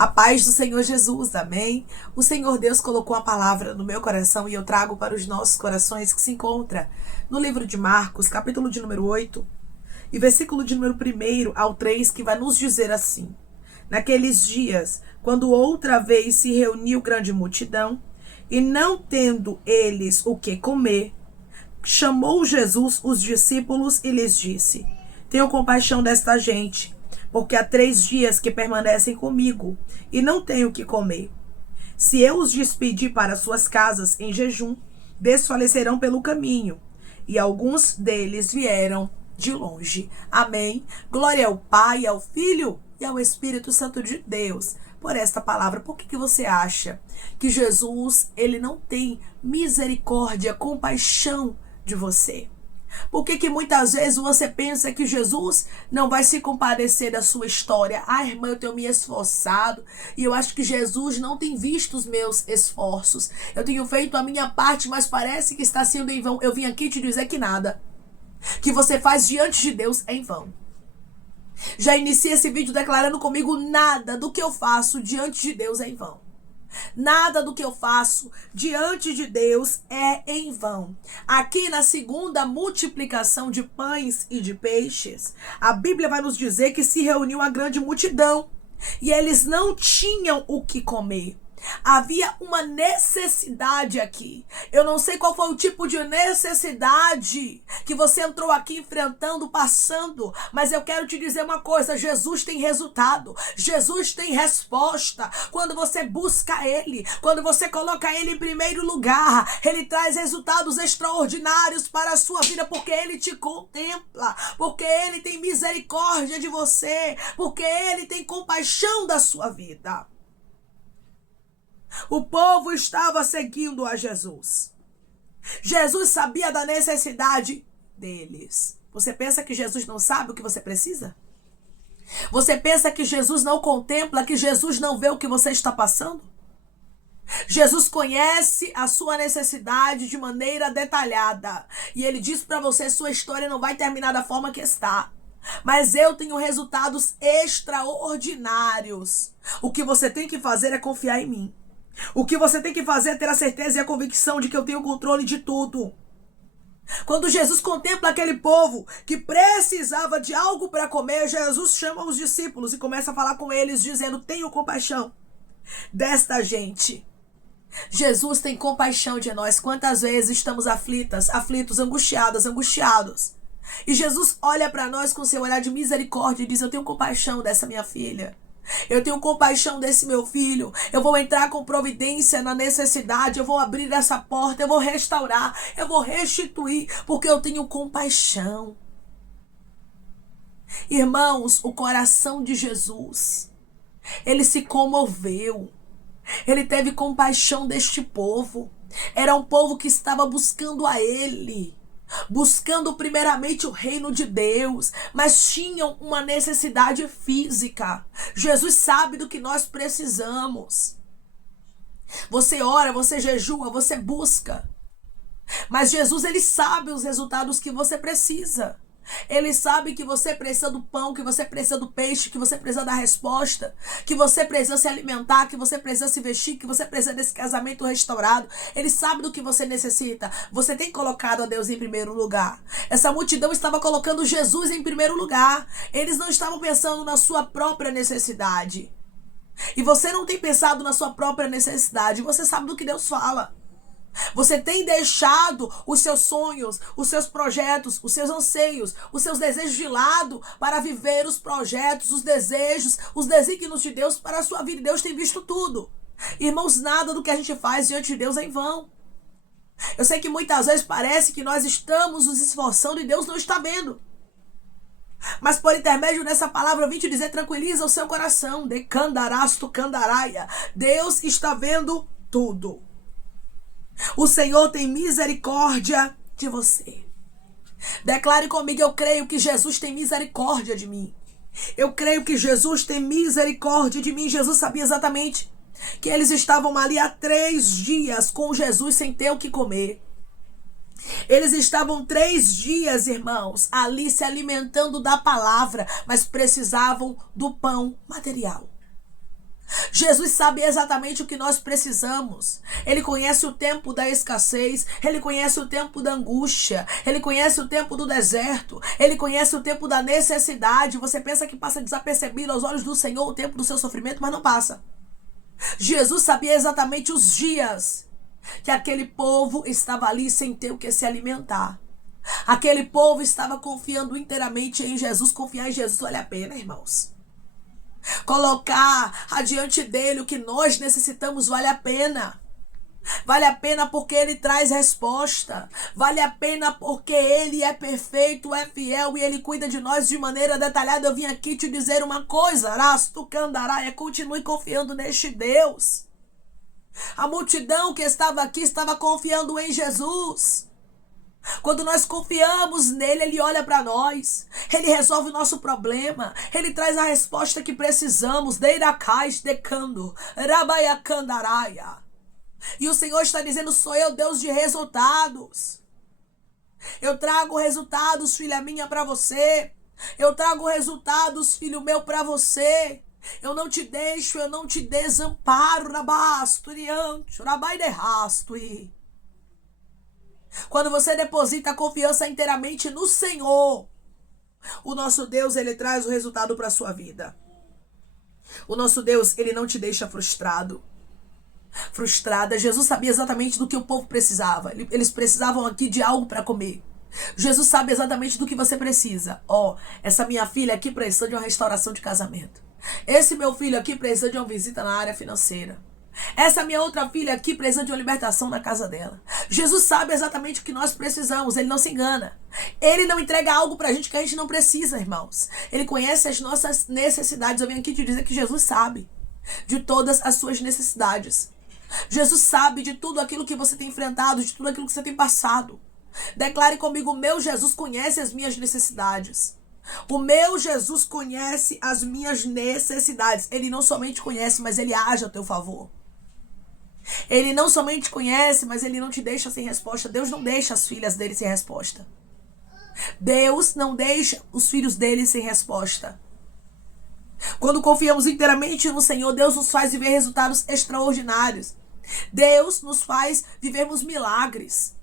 A paz do Senhor Jesus, amém? O Senhor Deus colocou a palavra no meu coração e eu trago para os nossos corações que se encontra no livro de Marcos, capítulo de número 8, e versículo de número 1 ao 3, que vai nos dizer assim: Naqueles dias, quando outra vez se reuniu grande multidão, e não tendo eles o que comer, chamou Jesus os discípulos e lhes disse: Tenho compaixão desta gente, porque há 3 dias que permanecem comigo e não tenho o que comer. Se eu os despedir para suas casas em jejum, desfalecerão pelo caminho. E alguns deles vieram de longe. Amém. Glória ao Pai, ao Filho e ao Espírito Santo de Deus por esta palavra. Por que você acha que Jesus, ele não tem misericórdia, compaixão de você? Por que muitas vezes você pensa que Jesus não vai se compadecer da sua história? Ah, irmã, eu tenho me esforçado e eu acho que Jesus não tem visto os meus esforços. Eu tenho feito a minha parte, mas parece que está sendo em vão. Eu vim aqui te dizer que nada que você faz diante de Deus é em vão. Já inicia esse vídeo declarando comigo: nada do que eu faço diante de Deus é em vão. Nada do que eu faço diante de Deus é em vão. Aqui na segunda multiplicação de pães e de peixes, a Bíblia vai nos dizer que se reuniu a grande multidão e eles não tinham o que comer. Havia uma necessidade aqui. Eu não sei qual foi o tipo de necessidade que você entrou aqui enfrentando, passando, mas eu quero te dizer uma coisa: Jesus tem resultado, Jesus tem resposta. Quando você busca Ele, quando você coloca Ele em primeiro lugar, Ele traz resultados extraordinários para a sua vida, porque Ele te contempla, porque Ele tem misericórdia de você, porque Ele tem compaixão da sua vida. O povo estava seguindo a Jesus. Jesus sabia da necessidade deles. Você pensa que Jesus não sabe o que você precisa? Você pensa que Jesus não contempla, que Jesus não vê o que você está passando? Jesus conhece a sua necessidade de maneira detalhada. E Ele diz para você: sua história não vai terminar da forma que está, mas eu tenho resultados extraordinários. O que você tem que fazer é confiar em mim. O que você tem que fazer é ter a certeza e a convicção de que eu tenho controle de tudo. Quando Jesus contempla aquele povo que precisava de algo para comer, Jesus chama os discípulos e começa a falar com eles, dizendo: tenho compaixão desta gente. Jesus tem compaixão de nós. Quantas vezes estamos aflitos, angustiados. E Jesus olha para nós com seu olhar de misericórdia e diz: eu tenho compaixão dessa minha filha. Eu tenho compaixão desse meu filho. Eu vou entrar com providência na necessidade. Eu vou abrir essa porta. Eu vou restaurar. Eu vou restituir. Porque eu tenho compaixão. Irmãos, o coração de Jesus, ele se comoveu. Ele teve compaixão deste povo. Era um povo que estava buscando a Ele, buscando primeiramente o reino de Deus, mas tinham uma necessidade física. Jesus sabe do que nós precisamos. Você ora, você jejua, você busca, mas Jesus, ele sabe os resultados que você precisa. Ele sabe que você precisa do pão, que você precisa do peixe, que você precisa da resposta, que você precisa se alimentar, que você precisa se vestir, que você precisa desse casamento restaurado. Ele sabe do que você necessita. Você tem colocado a Deus em primeiro lugar. Essa multidão estava colocando Jesus em primeiro lugar. Eles não estavam pensando na sua própria necessidade. E você não tem pensado na sua própria necessidade. Você sabe do que Deus fala. Você tem deixado os seus sonhos, os seus projetos, os seus anseios, os seus desejos de lado para viver os projetos, os desejos, os desígnios de Deus para a sua vida. Deus tem visto tudo. Irmãos, nada do que a gente faz diante de Deus é em vão. Eu sei que muitas vezes parece que nós estamos nos esforçando e Deus não está vendo. Mas por intermédio dessa palavra eu vim te dizer: tranquiliza o seu coração. Decandarasto candaraia. Deus está vendo tudo. O Senhor tem misericórdia de você. Declare comigo: eu creio que Jesus tem misericórdia de mim. Eu creio que Jesus tem misericórdia de mim. Jesus sabia exatamente que eles estavam ali há 3 dias com Jesus sem ter o que comer. Eles estavam 3 dias, irmãos, ali se alimentando da palavra, mas precisavam do pão material. Jesus sabe exatamente o que nós precisamos. Ele conhece o tempo da escassez, ele conhece o tempo da angústia, ele conhece o tempo do deserto, ele conhece o tempo da necessidade. Você pensa que passa desapercebido aos olhos do Senhor o tempo do seu sofrimento, mas não passa. Jesus sabia exatamente os dias que aquele povo estava ali sem ter o que se alimentar. Aquele povo estava confiando inteiramente em Jesus. Confiar em Jesus vale a pena, irmãos. Colocar adiante dele o que nós necessitamos vale a pena. Vale a pena porque ele traz resposta. Vale a pena porque ele é perfeito, é fiel e ele cuida de nós de maneira detalhada. Eu vim aqui te dizer uma coisa, Rasto Candaraia, continue confiando neste Deus. A multidão que estava aqui estava confiando em Jesus. Quando nós confiamos nele, ele olha para nós, ele resolve o nosso problema, ele traz a resposta que precisamos. Deiracais decando, rabaiacandaraia. E o Senhor está dizendo: sou eu, Deus de resultados. Eu trago resultados, filha minha, para você. Eu trago resultados, filho meu, para você. Eu não te deixo, eu não te desamparo, rabasturiante, rabaiderrastui. Quando você deposita a confiança inteiramente no Senhor, o nosso Deus, ele traz o resultado para a sua vida. O nosso Deus, ele não te deixa frustrado. Frustrada. Jesus sabia exatamente do que o povo precisava. Eles precisavam aqui de algo para comer. Jesus sabe exatamente do que você precisa. Essa minha filha aqui precisa de uma restauração de casamento. Esse meu filho aqui precisa de uma visita na área financeira. Essa minha outra filha aqui precisa de uma libertação na casa dela. Jesus sabe exatamente o que nós precisamos. Ele não se engana. Ele não entrega algo pra gente que a gente não precisa, irmãos. Ele conhece as nossas necessidades. Eu venho aqui te dizer que Jesus sabe de todas as suas necessidades. Jesus sabe de tudo aquilo que você tem enfrentado, de tudo aquilo que você tem passado. Declare comigo: o meu Jesus conhece as minhas necessidades. O meu Jesus conhece as minhas necessidades. Ele não somente conhece, mas ele age a teu favor. Ele não somente conhece, mas ele não te deixa sem resposta. Deus não deixa as filhas dele sem resposta. Deus não deixa os filhos dele sem resposta. Quando confiamos inteiramente no Senhor, Deus nos faz viver resultados extraordinários. Deus nos faz vivermos milagres.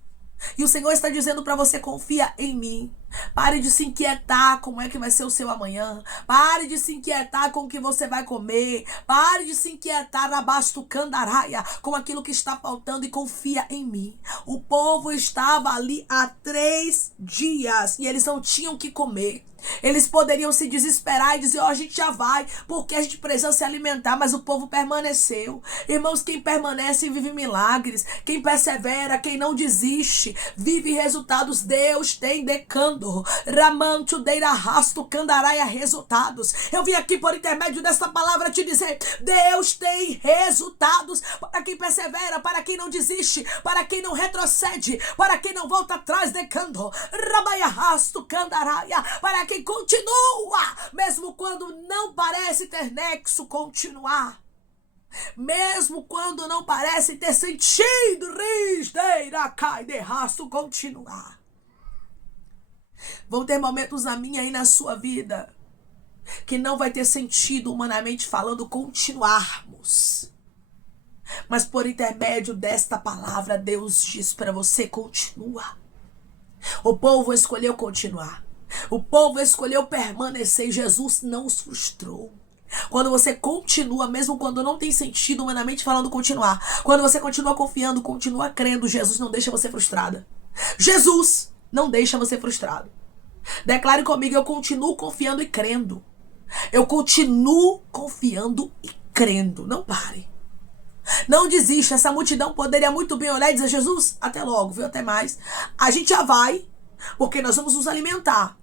E o Senhor está dizendo para você: confia em mim. Pare de se inquietar como é que vai ser o seu amanhã. Pare de se inquietar com o que você vai comer. Pare de se inquietar abaixo do candaraia com aquilo que está faltando e confia em mim. O povo estava ali há 3 dias e eles não tinham o que comer. Eles poderiam se desesperar e dizer: a gente já vai, porque a gente precisa se alimentar, mas o povo permaneceu. Irmãos, quem permanece vive milagres. Quem persevera, quem não desiste, vive resultados. Deus tem decando, ramanto deira rasto candaraia resultados. Eu vim aqui por intermédio desta palavra te dizer: Deus tem resultados para quem persevera, para quem não desiste, para quem não retrocede, para quem não volta atrás, decando, rabaia rasto candaraia, para quem continua, mesmo quando não parece ter nexo, continuar. Mesmo quando não parece ter sentido, continuar. Vão ter momentos na minha e na sua vida que não vai ter sentido, humanamente falando, continuarmos. Mas por intermédio desta palavra, Deus diz para você: continua. O povo escolheu continuar. O povo escolheu permanecer. Jesus não os frustrou. Quando você continua, mesmo quando não tem sentido, humanamente falando, continuar. Quando você continua confiando, continua crendo, Jesus não deixa você frustrada. Jesus não deixa você frustrado. Declare comigo: eu continuo confiando e crendo. Eu continuo confiando e crendo. Não pare. Não desista. Essa multidão poderia muito bem olhar e dizer: Jesus, até logo, viu? Até mais. A gente já vai, porque nós vamos nos alimentar.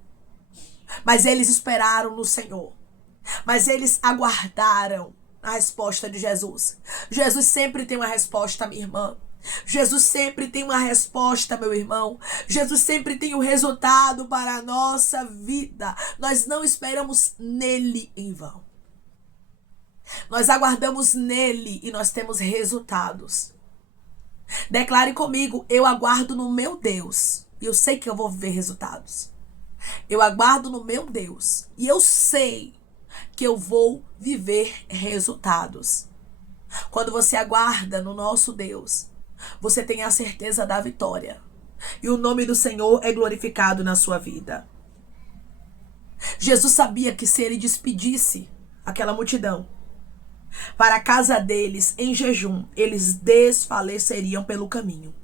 Mas eles esperaram no Senhor. Mas eles aguardaram a resposta de Jesus. Jesus sempre tem uma resposta, minha irmã. Jesus sempre tem uma resposta, meu irmão. Jesus sempre tem o resultado para a nossa vida. Nós não esperamos nele em vão. Nós aguardamos nele e nós temos resultados. Declare comigo: eu aguardo no meu Deus e eu sei que eu vou ver resultados. Eu aguardo no meu Deus e eu sei que eu vou viver resultados. Quando você aguarda no nosso Deus, você tem a certeza da vitória. E o nome do Senhor é glorificado na sua vida. Jesus sabia que se ele despedisse aquela multidão para a casa deles em jejum, eles desfaleceriam pelo caminho.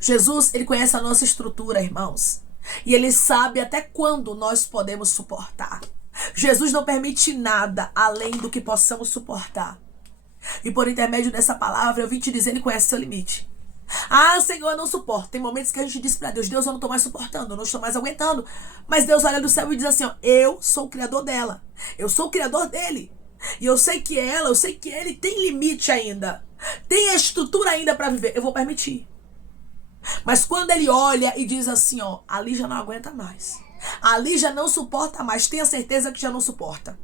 Jesus, ele conhece a nossa estrutura, irmãos. E ele sabe até quando nós podemos suportar. Jesus não permite nada além do que possamos suportar. E por intermédio dessa palavra, eu vim te dizer, ele conhece seu limite. Ah, Senhor, eu não suporto. Tem momentos que a gente diz para Deus, Deus, eu não estou mais suportando, eu não estou mais aguentando. Mas Deus olha do céu e diz assim, ó, eu sou o criador dela. Eu sou o criador dele. E eu sei que ela, eu sei que ele tem limite ainda. Tem a estrutura ainda para viver. Eu vou permitir. Mas quando ele olha e diz assim, ó, ali já não aguenta mais. Ali já não suporta mais. Tenha certeza que já não suporta.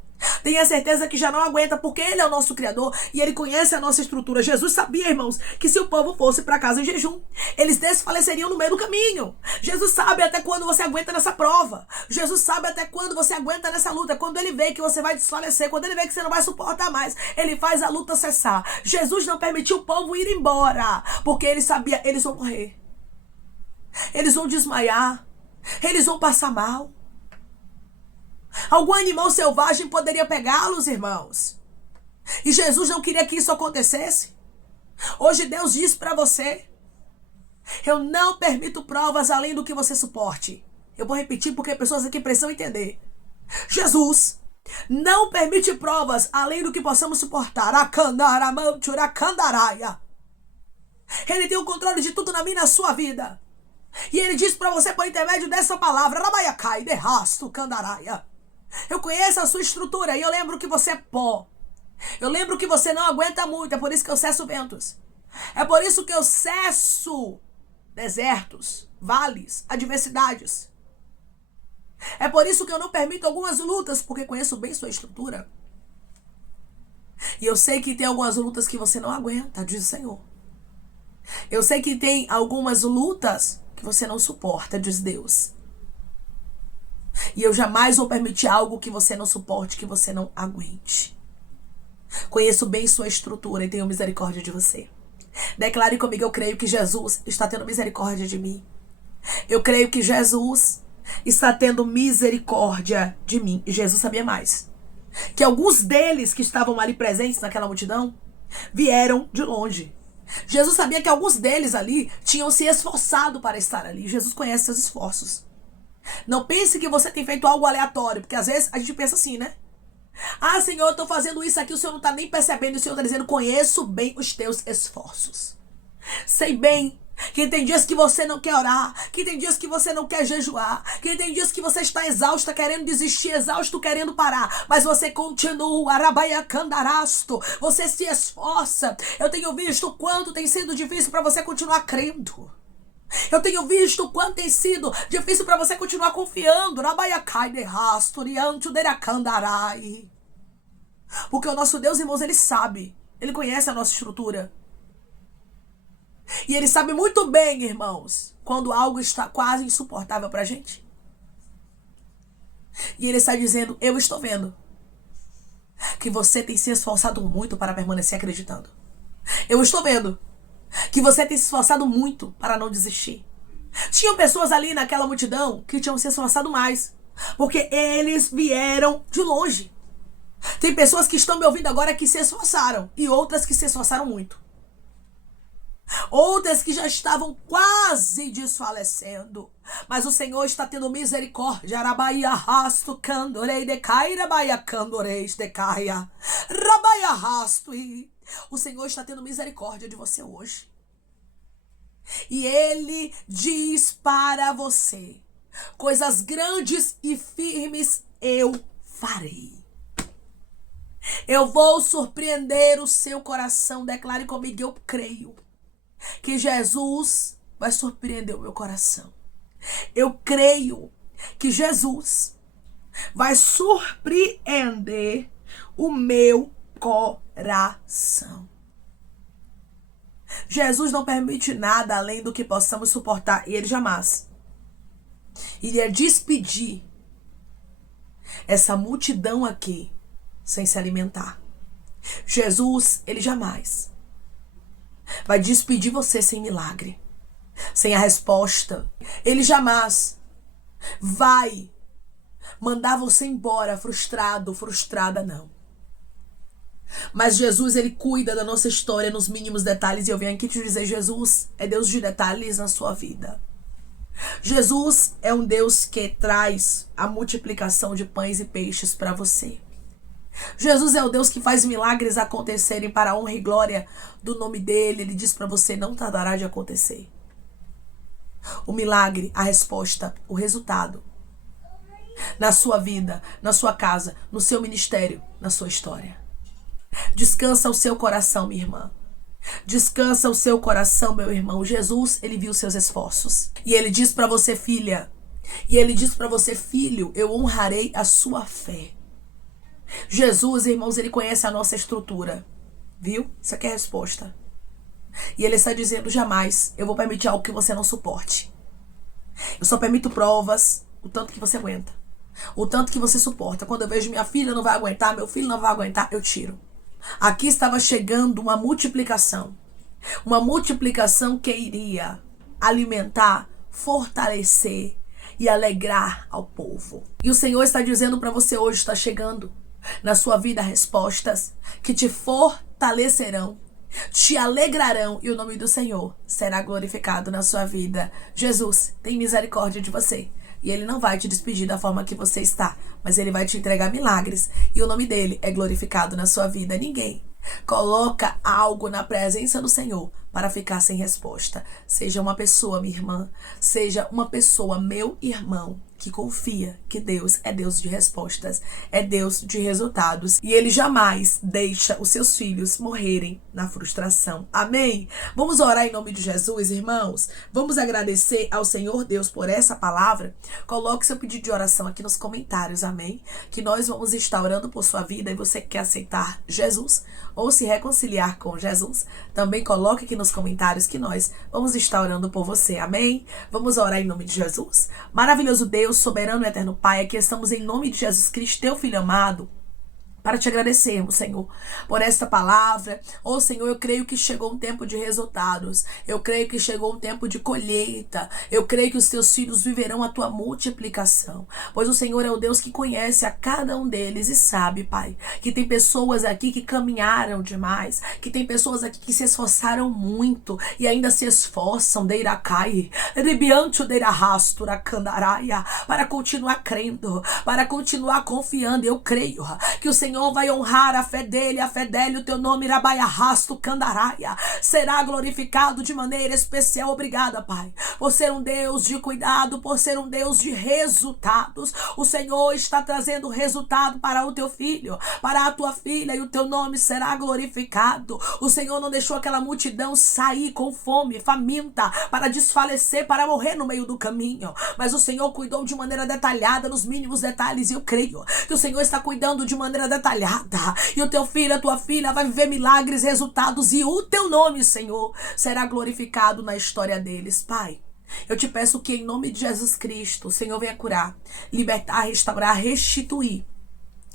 Tenha certeza que já não aguenta, porque ele é o nosso Criador e ele conhece a nossa estrutura. Jesus sabia, irmãos, que se o povo fosse para casa em jejum, eles desfaleceriam no meio do caminho. Jesus sabe até quando você aguenta nessa prova. Jesus sabe até quando você aguenta nessa luta. Quando ele vê que você vai desfalecer, quando ele vê que você não vai suportar mais, ele faz a luta cessar. Jesus não permitiu o povo ir embora, porque ele sabia, eles vão morrer. Eles vão desmaiar. Eles vão passar mal. Algum animal selvagem poderia pegá-los, irmãos. E Jesus não queria que isso acontecesse. Hoje Deus diz para você, eu não permito provas além do que você suporte. Eu vou repetir porque pessoas aqui precisam entender. Jesus não permite provas além do que possamos suportar. Ele tem o controle de tudo na minha e na sua vida. E ele diz para você por intermédio dessa palavra, eu conheço a sua estrutura e eu lembro que você é pó. Eu lembro que você não aguenta muito, é por isso que eu cesso ventos. É por isso que eu cesso desertos, vales, adversidades. É por isso que eu não permito algumas lutas, porque conheço bem sua estrutura. E eu sei que tem algumas lutas que você não aguenta, diz o Senhor. Eu sei que tem algumas lutas que você não suporta, diz Deus. E eu jamais vou permitir algo que você não suporte, que você não aguente. Conheço bem sua estrutura e tenho misericórdia de você. Declare comigo, eu creio que Jesus está tendo misericórdia de mim. Eu creio que Jesus está tendo misericórdia de mim. E Jesus sabia mais. Que alguns deles que estavam ali presentes naquela multidão vieram de longe. Jesus sabia que alguns deles ali tinham se esforçado para estar ali. Jesus conhece seus esforços. Não pense que você tem feito algo aleatório, porque às vezes a gente pensa assim, né? Ah, Senhor, eu estou fazendo isso aqui, o Senhor não está nem percebendo, o Senhor está dizendo, conheço bem os teus esforços. Sei bem que tem dias que você não quer orar, que tem dias que você não quer jejuar, que tem dias que você está exausta, querendo desistir, exausto, querendo parar, mas você continua, arabaiacandarasto, você se esforça. Eu tenho visto o quanto tem sido difícil para você continuar crendo. Eu tenho visto o quanto tem sido difícil para você continuar confiando. Porque o nosso Deus, irmãos, ele sabe. Ele conhece a nossa estrutura. E ele sabe muito bem, irmãos, quando algo está quase insuportável para a gente. E ele está dizendo, eu estou vendo que você tem se esforçado muito para permanecer acreditando. Eu estou vendo que você tem se esforçado muito para não desistir. Tinham pessoas ali naquela multidão que tinham se esforçado mais, porque eles vieram de longe. Tem pessoas que estão me ouvindo agora que se esforçaram, e outras que se esforçaram muito. Outras que já estavam quase desfalecendo. Mas o Senhor está tendo misericórdia. O Senhor está tendo misericórdia de você hoje. E Ele diz para você, coisas grandes e firmes eu farei. Eu vou surpreender o seu coração. Declare comigo, eu creio que Jesus vai surpreender o meu coração. Eu creio que Jesus vai surpreender o meu coração. Jesus não permite nada além do que possamos suportar. E Ele jamais iria despedir essa multidão aqui sem se alimentar. Jesus, ele jamais vai despedir você sem milagre, sem a resposta. Ele jamais vai mandar você embora frustrado, frustrada, não. Mas Jesus, ele cuida da nossa história nos mínimos detalhes. E eu venho aqui te dizer, Jesus é Deus de detalhes na sua vida. Jesus é um Deus que traz a multiplicação de pães e peixes para você. Jesus é o Deus que faz milagres acontecerem para a honra e glória do nome dele. Ele diz para você, não tardará de acontecer. O milagre, a resposta, o resultado. Na sua vida, na sua casa, no seu ministério, na sua história. Descansa o seu coração, minha irmã. Descansa o seu coração, meu irmão. Jesus, ele viu seus esforços. E ele diz para você, filha. E ele diz para você, filho, eu honrarei a sua fé. Jesus, irmãos, ele conhece a nossa estrutura. Viu? Isso aqui é a resposta. E ele está dizendo, jamais eu vou permitir algo que você não suporte. Eu só permito provas, o tanto que você aguenta. O tanto que você suporta. Quando eu vejo minha filha não vai aguentar, meu filho não vai aguentar, eu tiro. Aqui estava chegando uma multiplicação. Uma multiplicação que iria alimentar, fortalecer e alegrar ao povo. E o Senhor está dizendo para você hoje, está chegando na sua vida respostas que te fortalecerão, te alegrarão e o nome do Senhor será glorificado na sua vida. Jesus tem misericórdia de você. E ele não vai te despedir da forma que você está, mas ele vai te entregar milagres. E o nome dele é glorificado na sua vida. Ninguém coloca algo na presença do Senhor para ficar sem resposta. Seja uma pessoa, minha irmã, seja uma pessoa, meu irmão, que confia que Deus é Deus de respostas, é Deus de resultados. E ele jamais deixa os seus filhos morrerem na frustração. Amém? Vamos orar em nome de Jesus, irmãos? Vamos agradecer ao Senhor Deus por essa palavra? Coloque seu pedido de oração aqui nos comentários, amém? Que nós vamos estar orando por sua vida e você quer aceitar Jesus ou se reconciliar com Jesus, também coloque aqui nos comentários que nós vamos estar orando por você, amém? Vamos orar em nome de Jesus? Maravilhoso Deus, soberano e eterno Pai, aqui estamos em nome de Jesus Cristo, teu Filho amado, para te agradecermos, Senhor, por esta palavra. Oh, Senhor, eu creio que chegou um tempo de resultados. Eu creio que chegou um tempo de colheita. Eu creio que os teus filhos viverão a tua multiplicação. Pois o Senhor é o Deus que conhece a cada um deles e sabe, Pai, que tem pessoas aqui que caminharam demais, que tem pessoas aqui que se esforçaram muito e ainda se esforçam, deiracai, ribiancho deirarrastura candaraia, para continuar crendo, para continuar confiando. Eu creio que o Senhor vai honrar a fé dele, o teu nome Rabaia Rasto Candaraia será glorificado de maneira especial. Obrigada, Pai, por ser um Deus de cuidado, por ser um Deus de resultados. O Senhor está trazendo resultado para o teu filho, para a tua filha, e o teu nome será glorificado. O Senhor não deixou aquela multidão sair com fome, faminta, para desfalecer, para morrer no meio do caminho, mas o Senhor cuidou de maneira detalhada, nos mínimos detalhes, e eu creio que o Senhor está cuidando de maneira detalhada, e o teu filho, a tua filha vai viver milagres, resultados, e o teu nome, Senhor, será glorificado na história deles. Pai, eu te peço que em nome de Jesus Cristo, o Senhor venha curar, libertar, restaurar, restituir.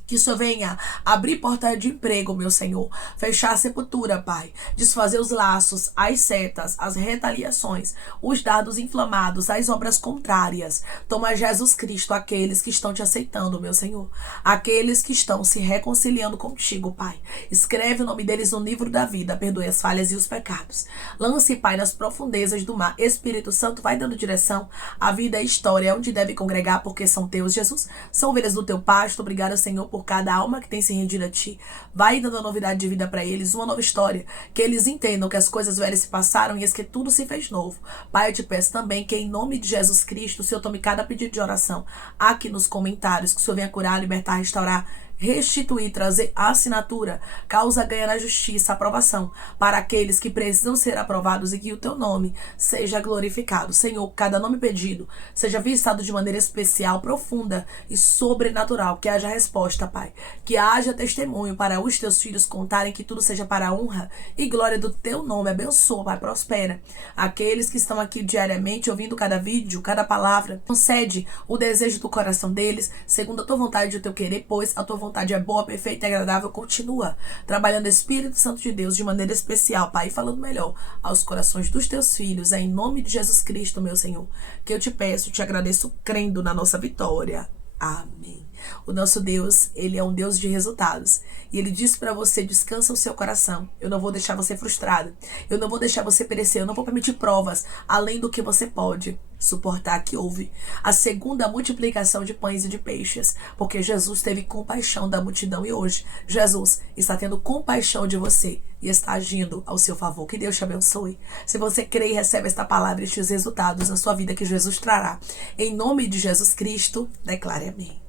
Que o Senhor venha abrir porta de emprego, meu Senhor. Fechar a sepultura, Pai. Desfazer os laços, as setas, as retaliações, os dardos inflamados, as obras contrárias. Toma Jesus Cristo, aqueles que estão te aceitando, meu Senhor. Aqueles que estão se reconciliando contigo, Pai. Escreve o nome deles no livro da vida. Perdoe as falhas e os pecados. Lance, Pai, nas profundezas do mar. Espírito Santo, vai dando direção. A vida e a história é onde deve congregar, porque são teus, Jesus. São ovelhas do teu pasto. Obrigada, Senhor, por cada alma que tem se rendido a ti. Vai dando a novidade de vida para eles, uma nova história, que eles entendam que as coisas velhas se passaram e que tudo se fez novo. Pai, eu te peço também que em nome de Jesus Cristo, o Senhor tome cada pedido de oração aqui nos comentários, que o Senhor venha curar, libertar, restaurar, restituir, trazer assinatura, causa ganha na justiça, aprovação para aqueles que precisam ser aprovados e que o teu nome seja glorificado. Senhor, cada nome pedido seja visitado de maneira especial, profunda e sobrenatural, que haja resposta, Pai, que haja testemunho para os teus filhos contarem, que tudo seja para a honra e glória do teu nome. Abençoa, Pai, prospera aqueles que estão aqui diariamente ouvindo cada vídeo, cada palavra. Concede o desejo do coração deles, segundo a tua vontade e o teu querer, pois a tua vontade é boa, perfeita e agradável. Continua trabalhando, Espírito Santo de Deus, de maneira especial, Pai, falando melhor aos corações dos teus filhos. É em nome de Jesus Cristo, meu Senhor, que eu te peço, te agradeço, crendo na nossa vitória. Amém. O nosso Deus, ele é um Deus de resultados. E ele diz para você: descansa o seu coração. Eu não vou deixar você frustrado. Eu não vou deixar você perecer. Eu não vou permitir provas além do que você pode suportar. Que houve a segunda multiplicação de pães e de peixes, porque Jesus teve compaixão da multidão. E hoje Jesus está tendo compaixão de você e está agindo ao seu favor. Que Deus te abençoe. Se você crê e recebe esta palavra e estes resultados na sua vida que Jesus trará, em nome de Jesus Cristo, declare amém.